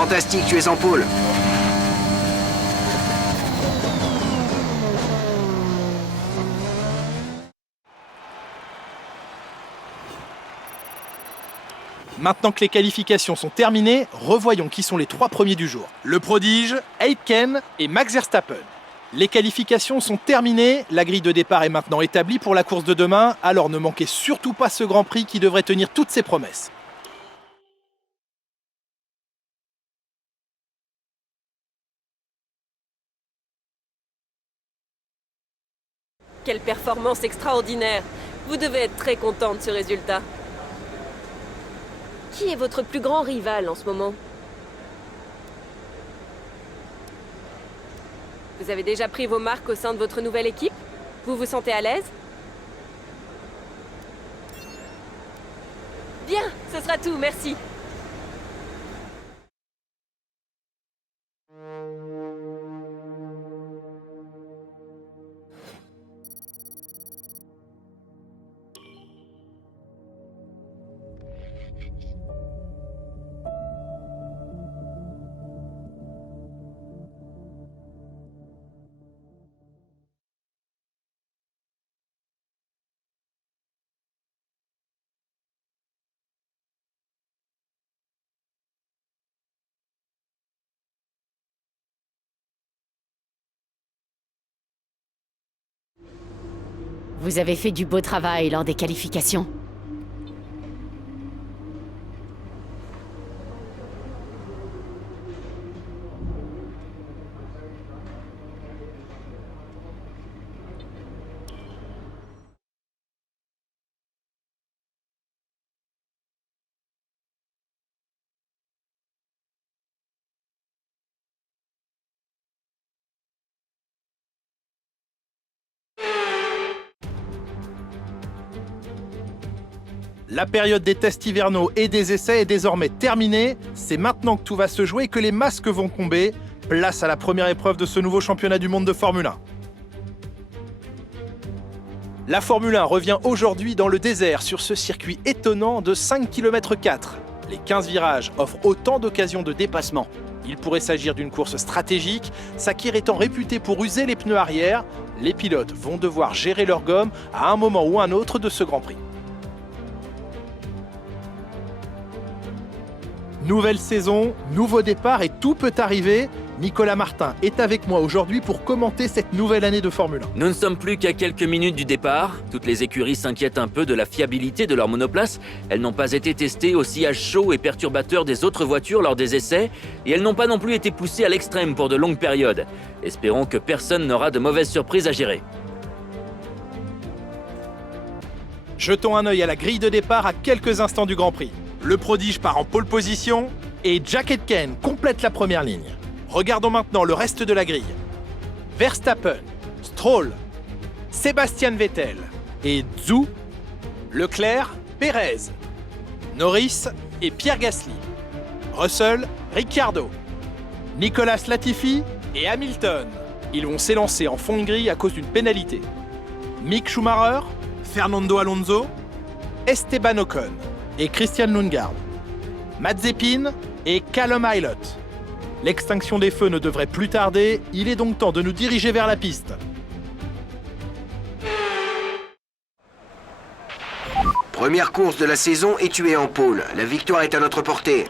Fantastique, tu es en pôle. Maintenant que les qualifications sont terminées, revoyons qui sont les 3 premiers du jour. Le prodige, Aitken et Max Verstappen. Les qualifications sont terminées, la grille de départ est maintenant établie pour la course de demain, alors ne manquez surtout pas ce Grand Prix qui devrait tenir toutes ses promesses. Quelle performance extraordinaire! Vous devez être très content de ce résultat. Qui est votre plus grand rival en ce moment? Vous avez déjà pris vos marques au sein de votre nouvelle équipe? Vous vous sentez à l'aise? Bien, ce sera tout, merci. Vous avez fait du beau travail lors des qualifications. La période des tests hivernaux et des essais est désormais terminée. C'est maintenant que tout va se jouer et que les masques vont tomber. Place à la première épreuve de ce nouveau championnat du monde de Formule 1. La Formule 1 revient aujourd'hui dans le désert sur ce circuit étonnant de 5 km 4. Les 15 virages offrent autant d'occasions de dépassement. Il pourrait s'agir d'une course stratégique, Sakir étant réputé pour user les pneus arrière. Les pilotes vont devoir gérer leur gomme à un moment ou un autre de ce Grand Prix. Nouvelle saison, nouveau départ et tout peut arriver. Nicolas Martin est avec moi aujourd'hui pour commenter cette nouvelle année de Formule 1. Nous ne sommes plus qu'à quelques minutes du départ. Toutes les écuries s'inquiètent un peu de la fiabilité de leurs monoplaces. Elles n'ont pas été testées au sillage chaud et perturbateur des autres voitures lors des essais. Et elles n'ont pas non plus été poussées à l'extrême pour de longues périodes. Espérons que personne n'aura de mauvaises surprises à gérer. Jetons un œil à la grille de départ à quelques instants du Grand Prix. Le prodige part en pole position et Jack Aitken complète la première ligne. Regardons maintenant le reste de la grille. Verstappen, Stroll, Sébastien Vettel et Zhou, Leclerc, Pérez, Norris et Pierre Gasly, Russell, Ricciardo, Nicolas Latifi et Hamilton. Ils vont s'élancer en fond de grille à cause d'une pénalité. Mick Schumacher, Fernando Alonso, Esteban Ocon et Christian Lundgaard, Mazepin et Callum Ilott. L'extinction des feux ne devrait plus tarder, il est donc temps de nous diriger vers la piste. Première course de la saison et tu es en pôle. La victoire est à notre portée.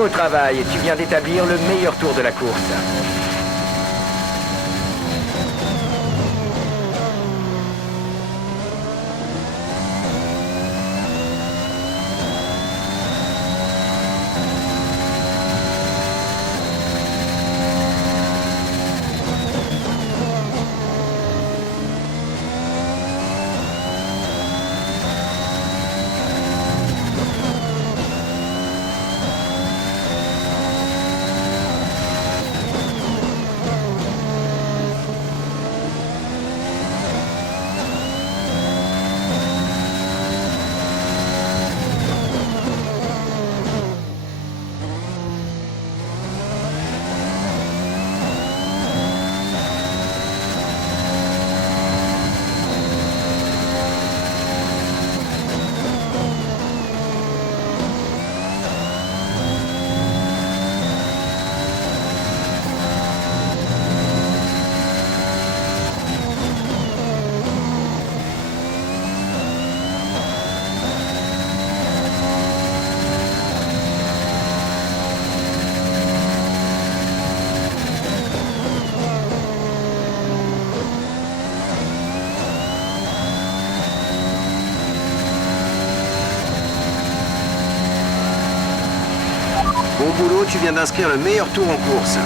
Beau travail, tu viens d'établir le meilleur tour de la course. Bon boulot, tu viens d'inscrire le meilleur tour en course.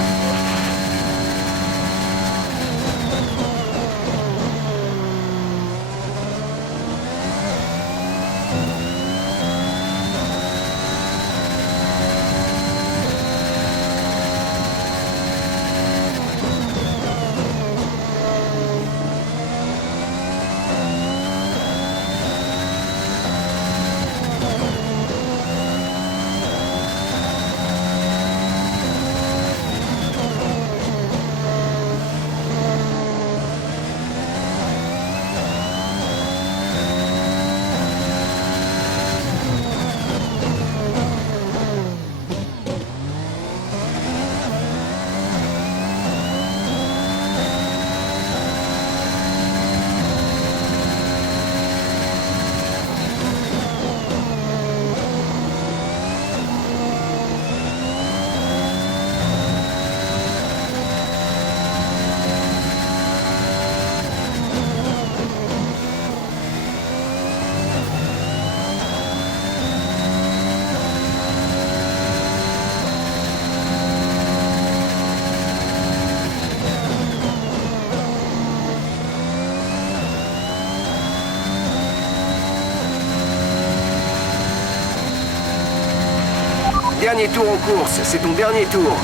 Dernier tour en course, c'est ton dernier tour.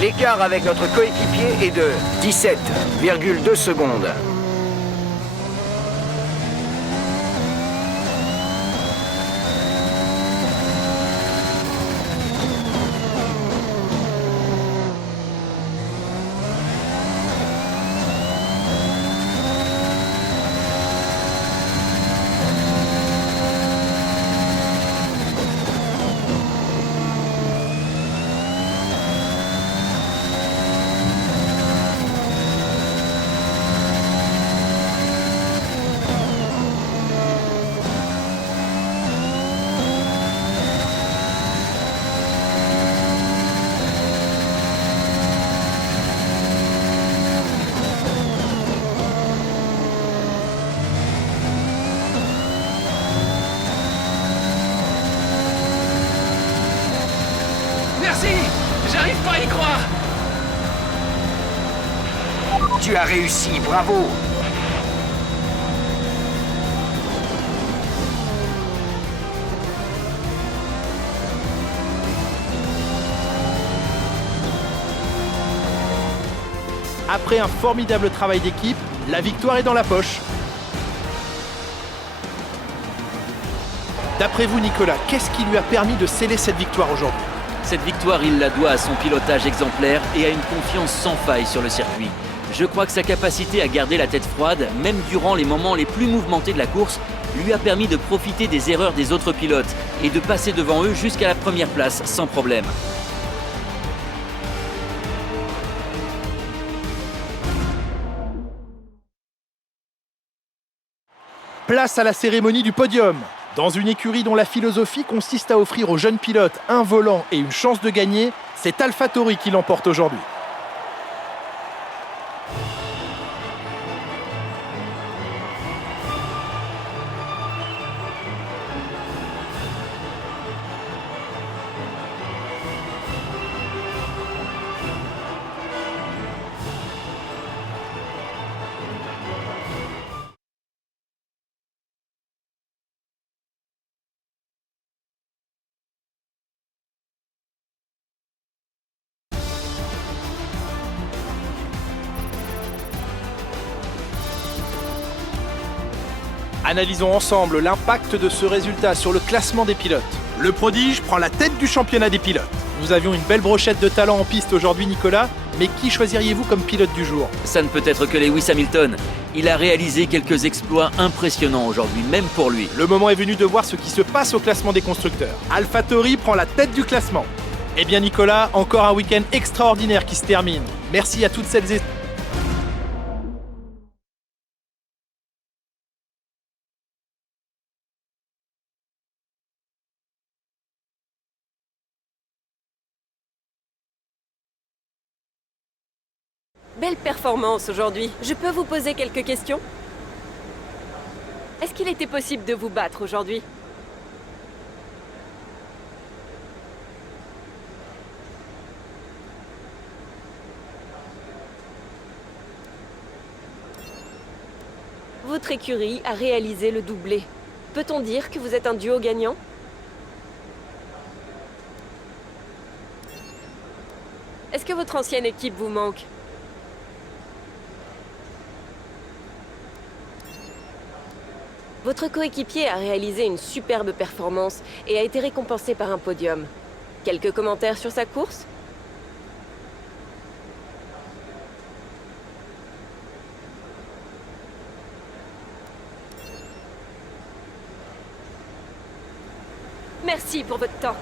L'écart avec notre coéquipier est de 17,2 secondes. J'arrive pas à y croire. Tu as réussi, bravo. Après un formidable travail d'équipe, la victoire est dans la poche. D'après vous, Nicolas, qu'est-ce qui lui a permis de sceller cette victoire aujourd'hui ? Cette victoire, il la doit à son pilotage exemplaire et à une confiance sans faille sur le circuit. Je crois que sa capacité à garder la tête froide, même durant les moments les plus mouvementés de la course, lui a permis de profiter des erreurs des autres pilotes et de passer devant eux jusqu'à la première place sans problème. Place à la cérémonie du podium. Dans une écurie dont la philosophie consiste à offrir aux jeunes pilotes un volant et une chance de gagner, c'est AlphaTauri qui l'emporte aujourd'hui. Analysons ensemble l'impact de ce résultat sur le classement des pilotes. Le prodige prend la tête du championnat des pilotes. Nous avions une belle brochette de talent en piste aujourd'hui, Nicolas, mais qui choisiriez-vous comme pilote du jour? Ça ne peut être que Lewis Hamilton. Il a réalisé quelques exploits impressionnants aujourd'hui, même pour lui. Le moment est venu de voir ce qui se passe au classement des constructeurs. AlphaTauri prend la tête du classement. Eh bien Nicolas, encore un week-end extraordinaire qui se termine. Merci à toutes celles et... Belle performance aujourd'hui. Je peux vous poser quelques questions? Est-ce qu'il était possible de vous battre aujourd'hui? Votre écurie a réalisé le doublé. Peut-on dire que vous êtes un duo gagnant? Est-ce que votre ancienne équipe vous manque? Votre coéquipier a réalisé une superbe performance et a été récompensé par un podium. Quelques commentaires sur sa course? Merci pour votre temps.